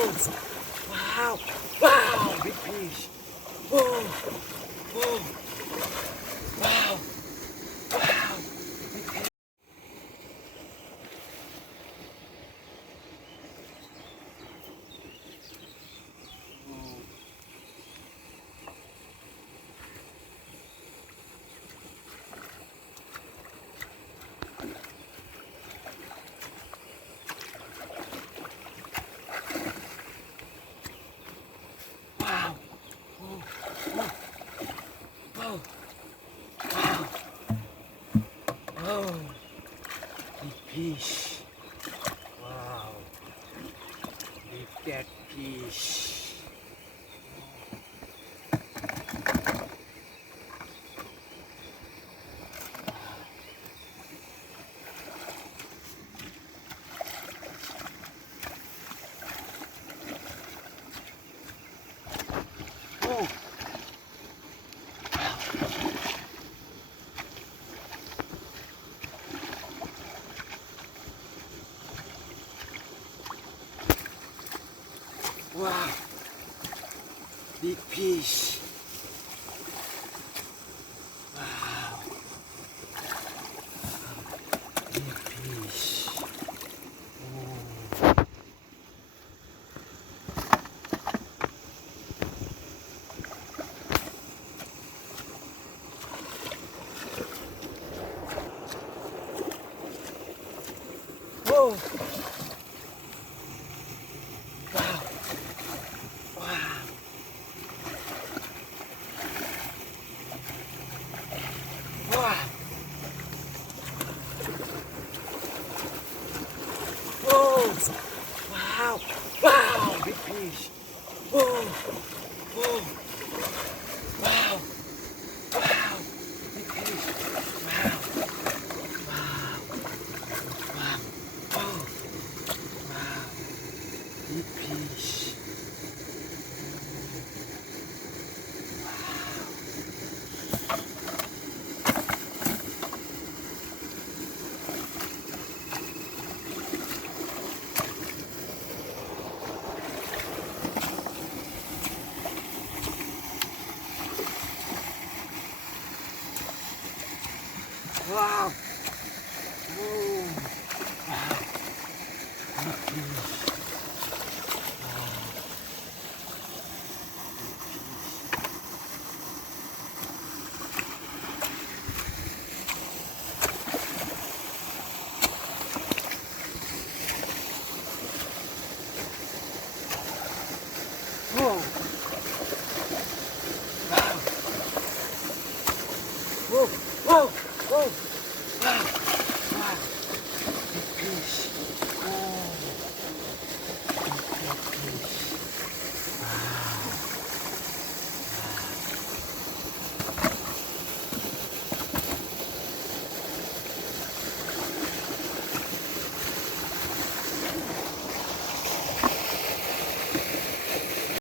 Wow! Wow! Big fish! Whoa! Whoa! Wow! Wow! Big fish! Wow! Whoa! Whoa! Whoa! Wow! Whoa! Big fish! Wow! Big catfish! Whoa! Wow! Big fish! Wow! Big fish! Whoa! Whoa! Wow! Wow! Wow! Whoa! Wow! Wow! Big fish! Whoa! Whoa! Wow! Wow! Big fish! Wow! Wow! Wow! Whoa! Wow! Big fish! Wow! Whoa! Wow! Big fish! Whoa! Wow! Whoa! Whoa! Whoa!